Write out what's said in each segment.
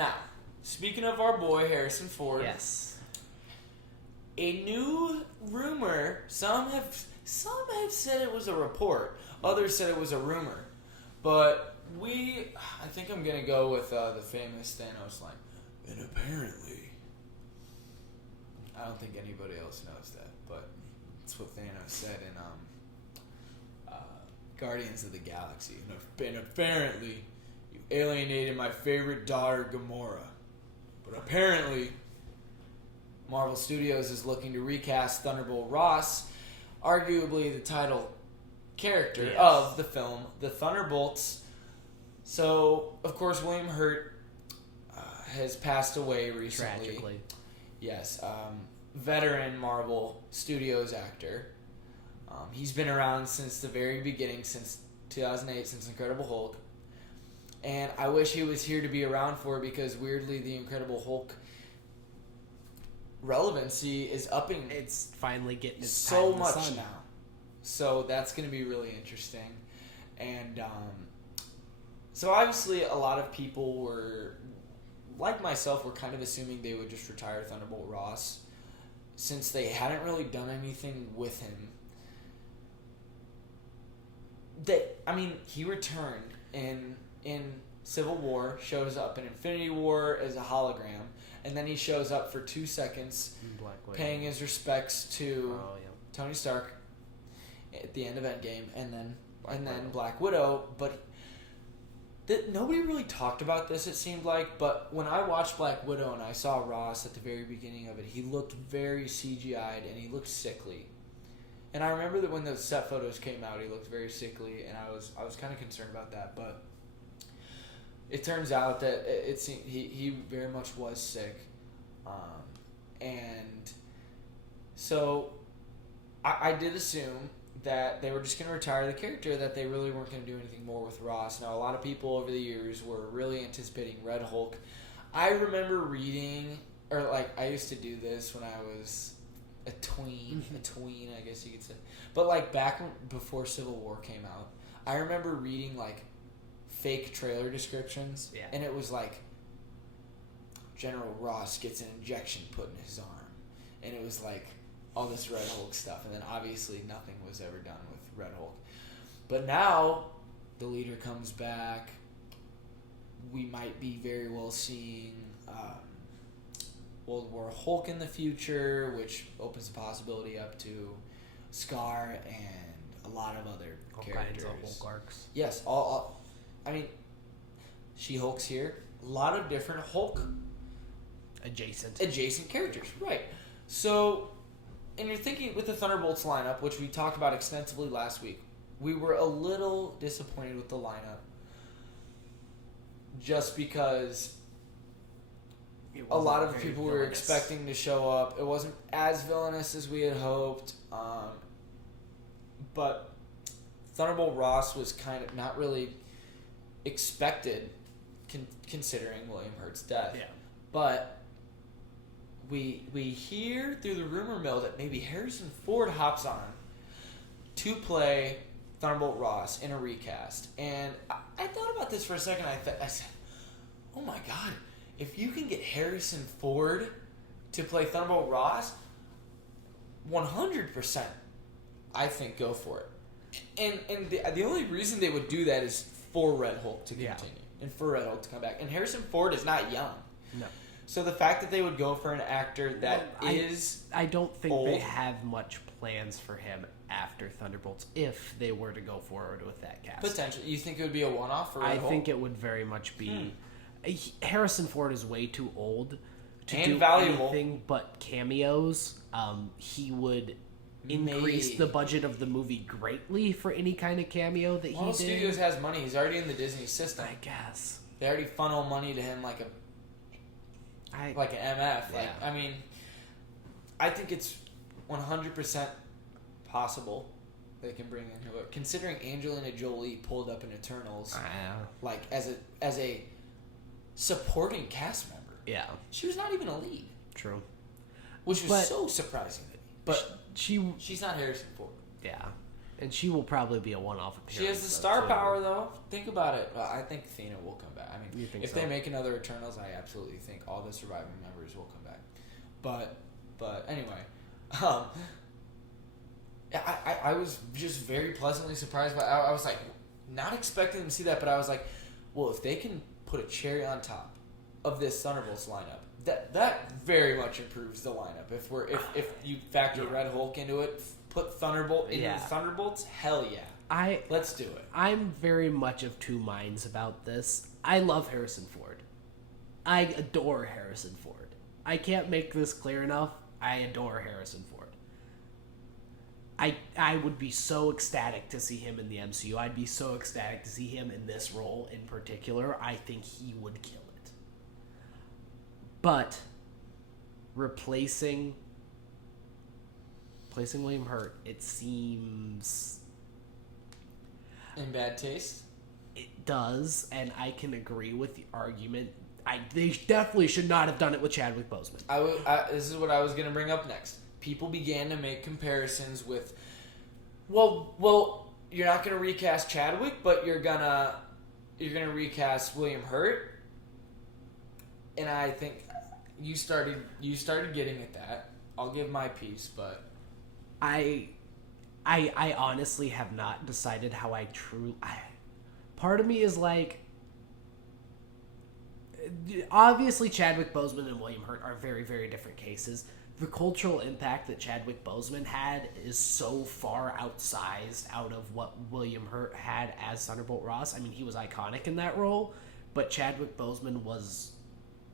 Now, speaking of our boy Harrison Ford, Yes. a new rumor. Some have said it was a report. Others said it was a rumor. But I think I'm gonna go with the famous Thanos line. And apparently, I don't think anybody else knows that, but it's what Thanos said in Guardians of the Galaxy. And apparently, you alienated my favorite daughter, Gamora. But apparently, Marvel Studios is looking to recast Thunderbolt Ross, arguably the title character of the film, The Thunderbolts. So, of course, William Hurt has passed away recently. Tragically. Yes. Veteran Marvel Studios actor. He's been around since the very beginning, since 2008, since Incredible Hulk. And I wish he was here to be around for it because, weirdly, the Incredible Hulk relevancy is upping. It's finally getting its so time in the much sun. now. So that's going to be really interesting. And so obviously a lot of people were, like myself, were kind of assuming they would just retire Thunderbolt Ross since they hadn't really done anything with him. He returned in Civil War, shows up in Infinity War as a hologram, and then he shows up for 2 seconds paying his respects to Tony Stark at the end of Endgame, and then Black Widow. But nobody really talked about this, it seemed like. But when I watched Black Widow and I saw Ross at the very beginning of it, he looked very CGI'd and he looked sickly. And I remember that when those set photos came out, he looked very sickly, and I was kind of concerned about that. But it turns out that it seemed he very much was sick, and so I did assume that they were just going to retire the character, that they really weren't going to do anything more with Ross. Now, a lot of people over the years were really anticipating Red Hulk. I remember reading, I used to do this when I was a tween, I guess you could say. But, before Civil War came out, I remember reading, fake trailer descriptions, and it was General Ross gets an injection put in his arm, and it was all this Red Hulk stuff, and then obviously nothing was ever done with Red Hulk. But now the leader comes back. We might be very well seeing World War Hulk in the future, which opens the possibility up to Scar and a lot of other characters. All kinds of Hulk arcs. Yes, She-Hulk's here. A lot of different Hulk adjacent characters, right? So, and you're thinking with the Thunderbolts lineup, which we talked about extensively last week, we were a little disappointed with the lineup, just because a lot of people were expecting to show up. It wasn't as villainous as we had hoped, but Thunderbolt Ross was kind of not really expected, considering William Hurt's death. Yeah. But we hear through the rumor mill that maybe Harrison Ford hops on to play Thunderbolt Ross in a recast. And I thought about this for a second. I said, oh my God, if you can get Harrison Ford to play Thunderbolt Ross, 100%, I think go for it. And the only reason they would do that is for Red Hulk to continue and for Red Hulk to come back. And Harrison Ford is not young. No. So the fact that they would go for an actor that I don't think old, they have much plans for him after Thunderbolts if they were to go forward with that cast. Potentially. You think it would be a one-off for Red Hulk? I think it would very much be. Harrison Ford is way too old to and do valuable. anything but cameos. He would increase the budget of the movie greatly for any kind of cameo that he did. Studios has money. He's already in the Disney system. I guess. They already funnel money to him like an MF. Yeah. I think it's 100% possible they can bring in whoever. Considering Angelina Jolie pulled up in Eternals, as a supporting cast member. Yeah. She was not even a lead. True. Which was so surprising to me. But she's not Harrison Ford. Yeah. And she will probably be a one-off appearance. She has the star power, though. Think about it. I think Athena will come back. I mean, if they make another Eternals, I absolutely think all the surviving members will come back. But anyway, I was just very pleasantly surprised by. I was like, not expecting to see that, but I was like, well, if they can put a cherry on top of this Thunderbolts lineup, that very much improves the lineup. If you factor Red Hulk into it, put Thunderbolt into the Thunderbolts, hell yeah. Let's do it. I'm very much of two minds about this. I love Harrison Ford. I adore Harrison Ford. I can't make this clear enough. I adore Harrison Ford. I would be so ecstatic to see him in the MCU. I'd be so ecstatic to see him in this role in particular. I think he would kill it. But replacing William Hurt, it seems in bad taste. It does, and I can agree with the argument. They definitely should not have done it with Chadwick Boseman. This is what I was going to bring up next. People began to make comparisons with, well, you're not going to recast Chadwick, but you're gonna recast William Hurt, and I think you started getting at that. I'll give my piece, but I honestly have not decided how part of me is like, obviously Chadwick Boseman and William Hurt are very, very different cases. The cultural impact that Chadwick Boseman had is so far outsized out of what William Hurt had as Thunderbolt Ross. I mean, he was iconic in that role, but Chadwick Boseman was,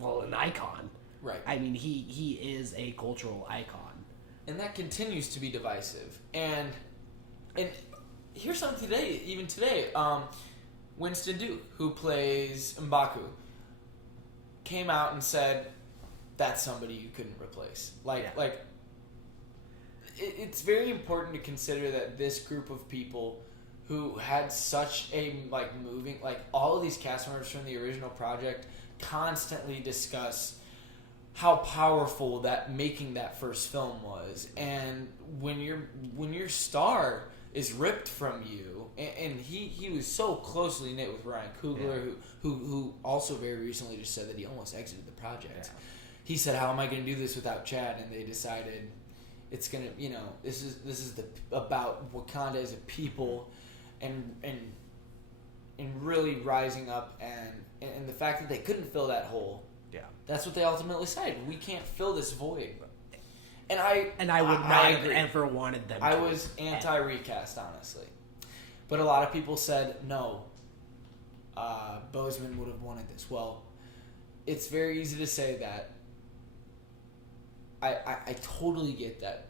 an icon. Right. I mean, he is a cultural icon. And that continues to be divisive. And here's something today. Winston Duke, who plays M'Baku, came out and said, that's somebody you couldn't replace. It's very important to consider that this group of people who had such a moving, all of these cast members from the original project constantly discuss how powerful that making that first film was, and when your star is ripped from you, and he was so closely knit with Ryan Coogler, who also very recently just said that he almost exited the project. Yeah. He said, "How am I going to do this without Chad?" And they decided it's gonna, this is about Wakanda as a people, and really rising up, and the fact that they couldn't fill that hole. Yeah, that's what they ultimately said. We can't fill this void. And I would not have ever wanted them. I was anti-recast, honestly, but a lot of people said no. Boseman would have wanted this. Well, it's very easy to say that. I totally get that.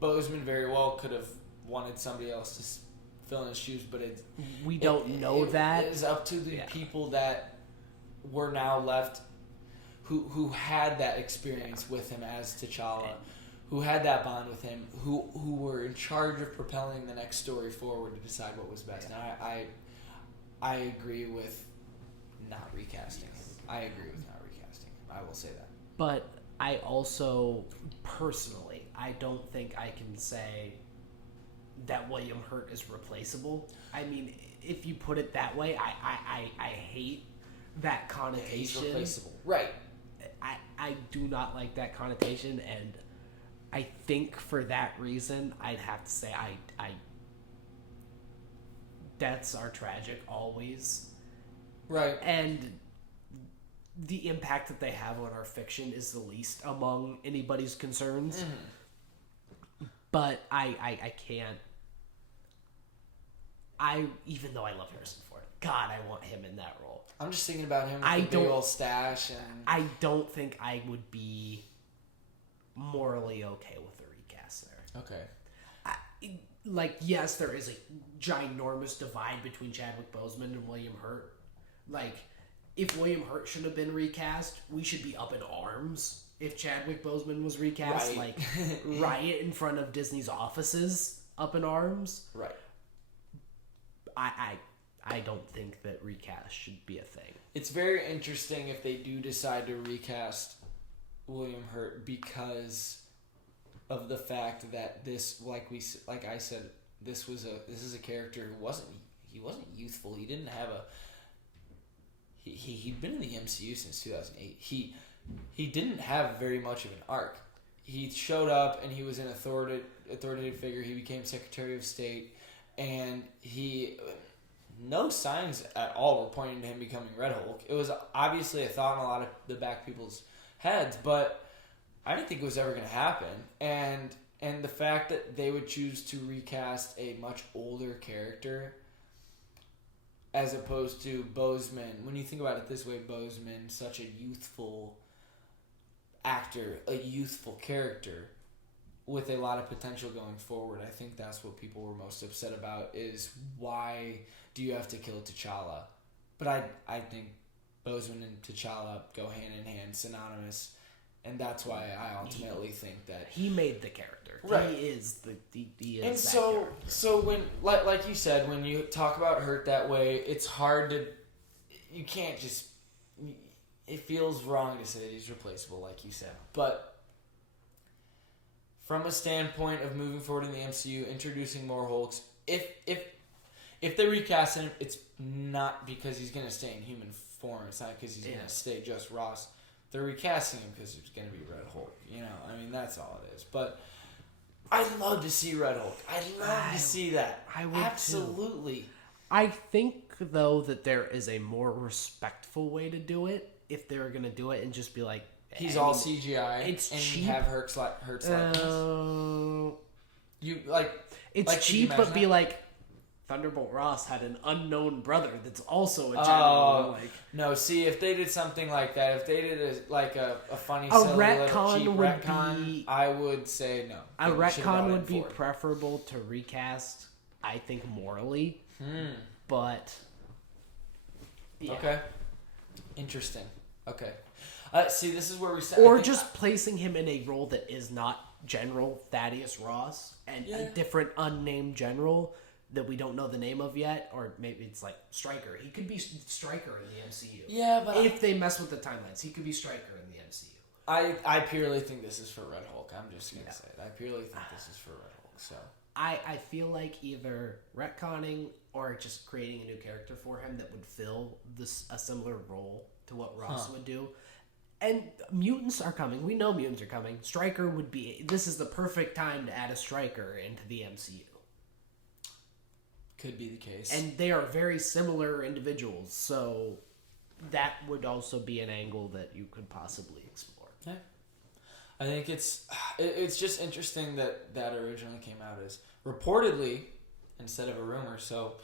Boseman very well could have wanted somebody else to fill in his shoes, but we don't know that. It is up to the people that were now left who had that experience with him as T'Challa, who had that bond with him, who were in charge of propelling the next story forward to decide what was best. And I agree with not recasting him. I agree with not recasting him. I will say that. But I also, personally, I don't think I can say that William Hurt is replaceable. I mean, if you put it that way, I hate that connotation. He's replaceable. Right. I do not like that connotation, and I think for that reason, I'd have to say I deaths are tragic always. Right. And the impact that they have on our fiction is the least among anybody's concerns. Mm-hmm. But I can't. Even though I love Harrison Ford, God, I want him in that role. I'm just thinking about him with the big old stash. And I don't think I would be morally okay with the recast there. Okay. Yes, there is a ginormous divide between Chadwick Boseman and William Hurt. If William Hurt should have been recast, we should be up in arms if Chadwick Boseman was recast. Right. Riot in front of Disney's offices, up in arms. Right. I don't think that recast should be a thing. It's very interesting if they do decide to recast William Hurt because of the fact that this, like I said this is a character who wasn't youthful. He didn't have he'd been in the MCU since 2008. He didn't have very much of an arc. He showed up and he was an authoritative figure. He became Secretary of State, and no signs at all were pointing to him becoming Red Hulk. It was obviously a thought in a lot of the back people's heads, but I didn't think it was ever going to happen. And the fact that they would choose to recast a much older character as opposed to Boseman, when you think about it this way, Boseman, such a youthful actor, a youthful character with a lot of potential going forward. I think that's what people were most upset about, is why do you have to kill T'Challa? But I think Boseman and T'Challa go hand in hand, synonymous, and that's why I ultimately think that he made the character. Right. He is he is. And that so when like you said, when you talk about Hurt that way, it's hard to, you can't just, it feels wrong to say that he's replaceable, like you said. But from a standpoint of moving forward in the MCU, introducing more Hulks, if they recast him, it's not because he's going to stay in human form. It's not because he's going to stay just Ross. They're recasting him because he's going to be Red Hulk. You know, I mean, that's all it is. But I'd love to see Red Hulk. I'd love to see that. I would absolutely. Too. I think, though, that there is a more respectful way to do it if they were going to do it and just be like, he's all CGI. It's and cheap. You have Hurt's likeness. You like. It's like, cheap, but that? Be like, Thunderbolt Ross had an unknown brother that's also a general. No, see, if they did something like that, if they did a funny, a silly retcon little cheap would retcon, be, I would say no. A retcon would be preferable to recast, I think, morally. But yeah. Okay, interesting. Okay, see, this is where we stand. Or just placing him in a role that is not General Thaddeus Ross and a different unnamed general that we don't know the name of yet, or maybe it's like Stryker. He could be Stryker in the MCU. Yeah, but if they mess with the timelines, he could be Stryker in the MCU. I purely think this is for Red Hulk. I'm just gonna say it. I purely think this is for Red Hulk. So I feel like either retconning or just creating a new character for him that would fill a similar role to what Ross would do. And mutants are coming. We know mutants are coming. Stryker would be. This is the perfect time to add a Stryker into the MCU. Could be the case. And they are very similar individuals, so that would also be an angle that you could possibly explore. Yeah. I think it's just interesting that originally came out as reportedly instead of a rumor. So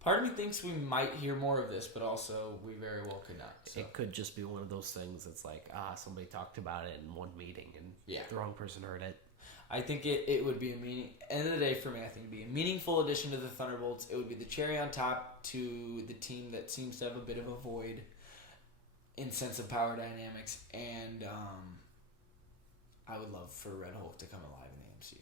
part of me thinks we might hear more of this, but also we very well could not. So. It could just be one of those things that's like, somebody talked about it in one meeting and the wrong person heard it. I think it would be end of the day for me, I think it would be a meaningful addition to the Thunderbolts. It would be the cherry on top to the team that seems to have a bit of a void in sense of power dynamics. And I would love for Red Hulk to come alive in the MCU.